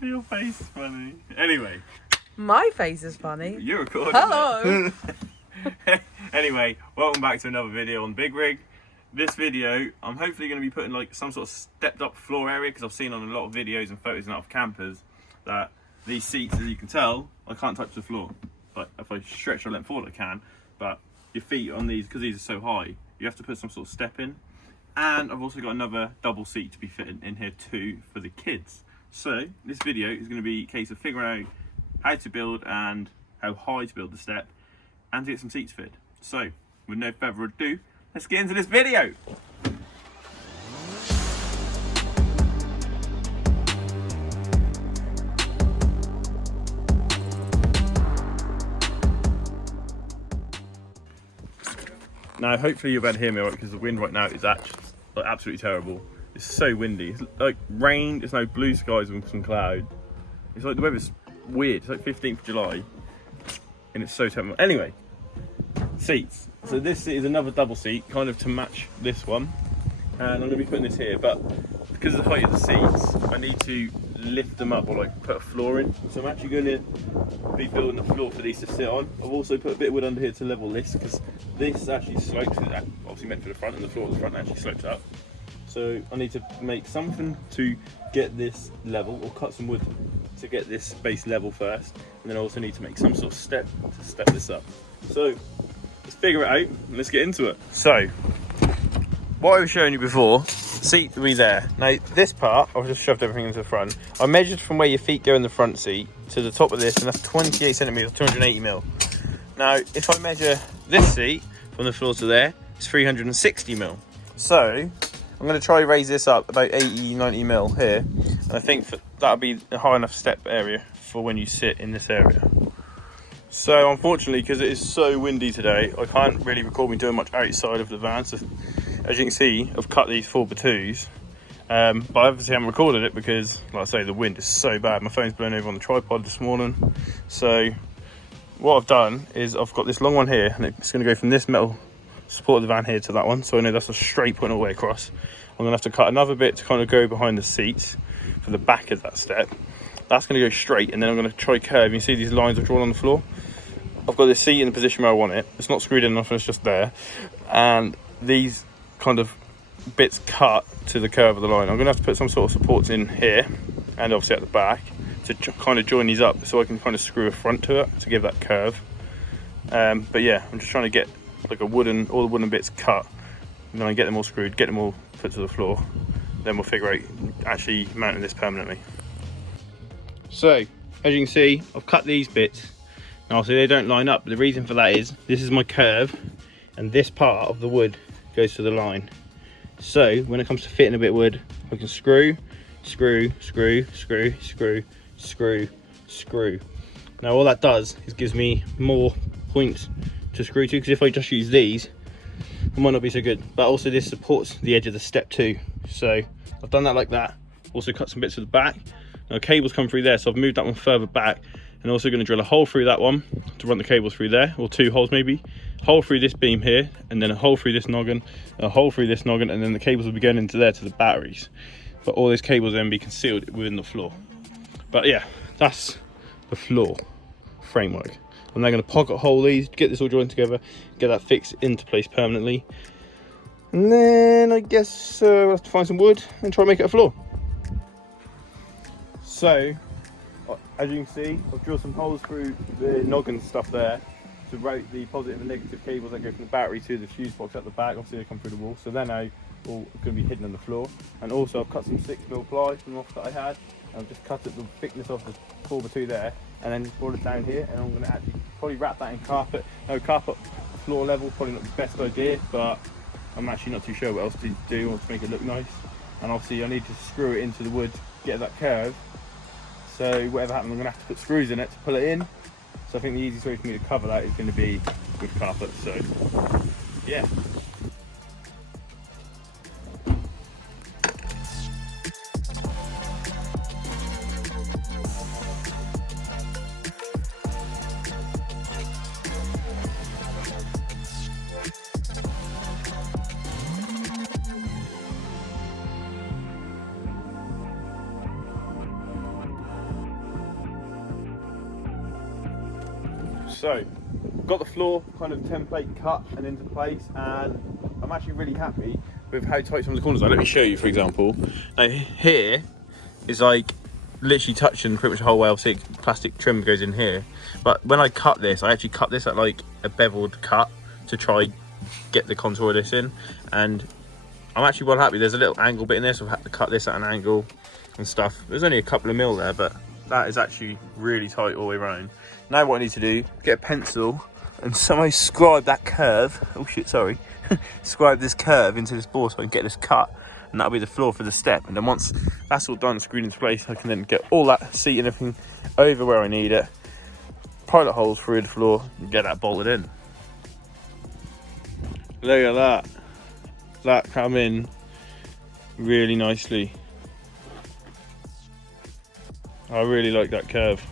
Your face is funny. Anyway. My face is funny. You're recording. Hello. Anyway, welcome back to another video on Big Rig. This video, I'm hopefully going to be putting like some sort of stepped up floor area, because I've seen on a lot of videos and photos and out of campers that these seats, as you can tell, I can't touch the floor. But if I stretch or lean forward, I can. But your feet on these, because these are so high, you have to put some sort of step in. And I've also got another double seat to be fitted in here too for the kids. So this video is going to be a case of figuring out how to build and how high to build the step and to get some seats fitted. So with no further ado, let's get into this video. Now hopefully you'll be able to hear me right, because the wind right now is actually like absolutely terrible. It's so windy. It's like rain, it's no blue skies with some cloud. It's like the weather's weird. It's like 15th of July and it's so terrible. Anyway, seats. So this is another double seat, kind of to match this one. And I'm going to be putting this here, but because of the height of the seats, I need to lift them up or like put a floor in. So I'm actually going to be building a floor for these to sit on. I've also put a bit of wood under here to level this, because this actually slopes, it's obviously meant for the front, and the floor at the front actually slopes up. So I need to make something to get this level, or cut some wood to get this base level first, and then I also need to make some sort of step to step this up. So let's figure it out and let's get into it. So what I was showing you before, seat will be there. Now this part, I've just shoved everything into the front. I measured from where your feet go in the front seat to the top of this, and that's 28 centimeters, 280 mil. Now if I measure this seat from the floor to there, it's 360 mil. So I'm going to try raise this up about 80, 90 mil here, and I think that'll be a high enough step area for when you sit in this area. So unfortunately, because it is so windy today, I can't really record me doing much outside of the van. So as you can see, I've cut these 4x2s, but I obviously haven't recorded it because, like I say, the wind is so bad. My phone's blown over on the tripod this morning. So what I've done is I've got this long one here, and it's going to go from this metal support of the van here to that one, so I know that's a straight point all the way across. I'm going to have to cut another bit to kind of go behind the seats for the back of that step. That's going to go straight, and then I'm going to try curve. You see these lines are drawn on the floor? I've got this seat in the position where I want it. It's not screwed in enough, it's just there. And these kind of bits cut to the curve of the line. I'm going to have to put some sort of supports in here, and obviously at the back, to kind of join these up so I can kind of screw a front to it to give that curve. But yeah, I'm just trying to get like all the wooden bits cut, and then I get them all screwed, get them all put to the floor, then we'll figure out actually mounting this permanently. So as you can see, I've cut these bits. Now obviously they don't line up, but the reason for that is this is my curve, and this part of the wood goes to the line. So when it comes to fitting a bit of wood, I can screw, screw, screw, screw, screw, screw, screw. Now all that does is gives me more points to screw to, because if I just use these, it might not be so good. But also this supports the edge of the step too. So I've done that like that. Also cut some bits to the back. Now cables come through there, so I've moved that one further back, and also going to drill a hole through that one to run the cables through there, or 2 holes maybe. Hole through this beam here, and then a hole through this noggin, a hole through this noggin, and then the cables will be going into there to the batteries. But all those cables then be concealed within the floor. But yeah, that's the floor framework. I'm now going to pocket hole these, get this all joined together, get that fixed into place permanently, and then I guess we'll have to find some wood and try and make it a floor. So as you can see, I've drilled some holes through the noggin stuff there to route the positive and negative cables that go from the battery to the fuse box at the back. Obviously they come through the wall, so they're now all going to be hidden on the floor. And also I've cut some 6mm ply from off that I had, and I've just cut it the thickness of the 4x2 there, and then brought it down here, and I'm going to actually probably wrap that in carpet. No, carpet floor level, probably not the best idea, but I'm actually not too sure what else to do or to make it look nice. And obviously I need to screw it into the wood to get that curve. So whatever happens, I'm going to have to put screws in it to pull it in. So I think the easiest way for me to cover that is going to be with carpet. So yeah. So, got the floor kind of template cut and into place, and I'm actually really happy with how tight some of the corners are. Let me show you, for example. Now here is like literally touching pretty much the whole way. Obviously plastic trim goes in here, but when I cut this, I actually cut this at like a beveled cut to try get the contour of this in, and I'm actually well happy. There's a little angle bit in there, so I've had to cut this at an angle and stuff. There's only a couple of mil there, but that is actually really tight all the way around. Now what I need to do, get a pencil and somehow scribe that curve. Oh shit, sorry. Scribe this curve into this board so I can get this cut, and that'll be the floor for the step. And then once that's all done, screwed into place, I can then get all that seat and everything over where I need it, pilot holes through the floor, and get that bolted in. Look at that. That come in really nicely. I really like that curve.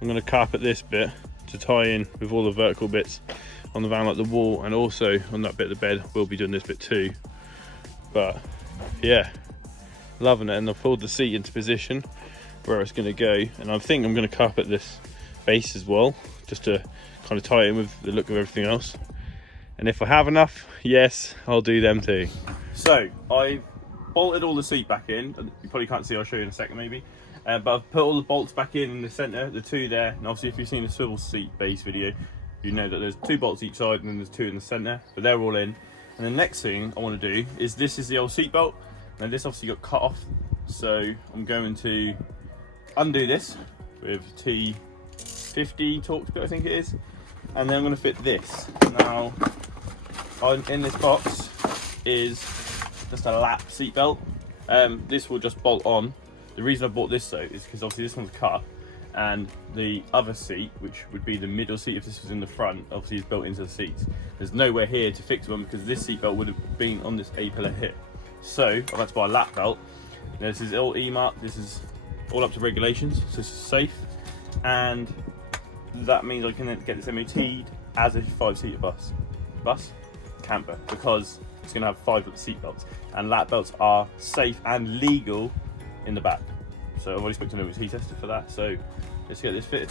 I'm going to carpet this bit to tie in with all the vertical bits on the van, like the wall, and also on that bit of the bed we'll be doing this bit too. But yeah, loving it. And I've pulled the seat into position where it's going to go, and I think I'm going to carpet this base as well, just to kind of tie in with the look of everything else. And if I have enough, yes, I'll do them too. So I've bolted all the seat back in. You probably can't see, I'll show you in a second maybe. But I've put all the bolts back in the centre, the two there. And obviously if you've seen the swivel seat base video, you know that there's 2 bolts each side and then there's 2 in the centre, but they're all in. And the next thing I want to do is, this is the old seat belt. Now this obviously got cut off, so I'm going to undo this with T50 Torx bit, I think it is. And then I'm going to fit this. Now, in this box is just a lap seat belt. This will just bolt on. The reason I bought this though is because obviously this one's cut, and the other seat, which would be the middle seat if this was in the front, obviously is built into the seats. There's nowhere here to fix one because this seat belt would have been on this A-pillar here. So I've had to buy a lap belt. Now, this is all E-mark, this is all up to regulations, so it's safe, and that means I can then get this MOT'd as a 5-seater camper, because it's going to have 5 seat belts, and lap belts are safe and legal in the back. So I've already spoken to an MOT tester for that, so let's get this fitted.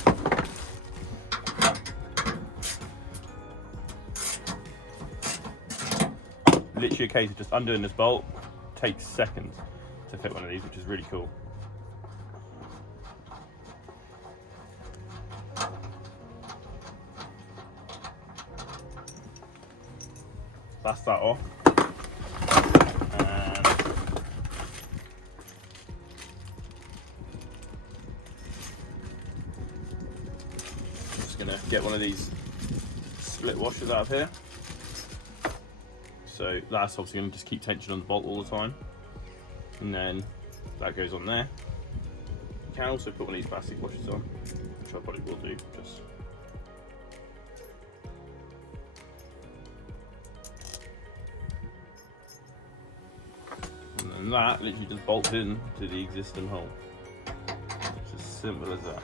Literally a case of just undoing this bolt. Takes seconds to fit one of these, which is really cool. That's that off. And I'm just gonna get one of these split washers out of here. So that's obviously gonna just keep tension on the bolt all the time. And then that goes on there. You can also put one of these plastic washers on, which I probably will do. Just and that literally just bolts in to the existing hole. It's as simple as that.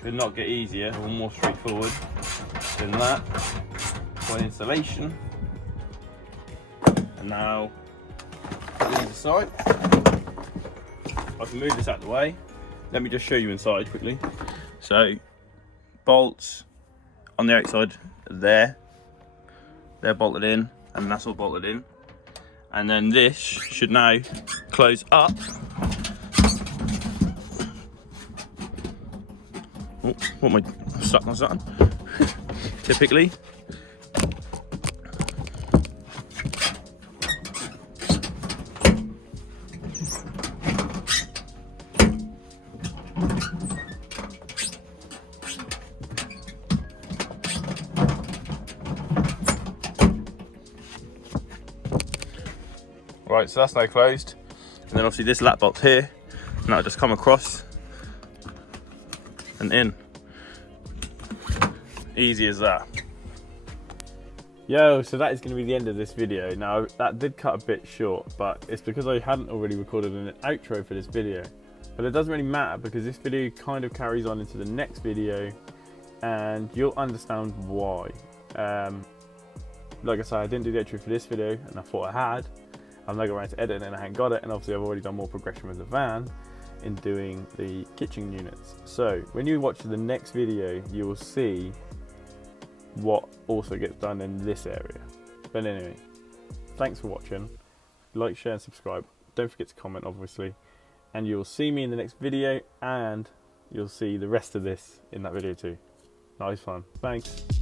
Could not get easier or more straightforward than that for installation. And now put these aside. I can move this out of the way. Let me just show you inside quickly. So bolts on the outside there, they're bolted in, and that's all bolted in. And then this should now close up. Oh, what am I stuck on something? Typically. Right, so that's now closed. And then obviously this lap bolt here, and that'll just come across and in. Easy as that. Yo, so that is going to be the end of this video. Now that did cut a bit short, but it's because I hadn't already recorded an outro for this video. But it doesn't really matter because this video kind of carries on into the next video, and you'll understand why. Like I said, I didn't do the outro for this video, and I thought I had. I've now got around to editing it and I hadn't got it, and obviously I've already done more progression with the van in doing the kitchen units. So when you watch the next video, you will see what also gets done in this area. But anyway, thanks for watching. Like, share and subscribe. Don't forget to comment, obviously, and you'll see me in the next video, and you'll see the rest of this in that video too. Nice fun. Thanks.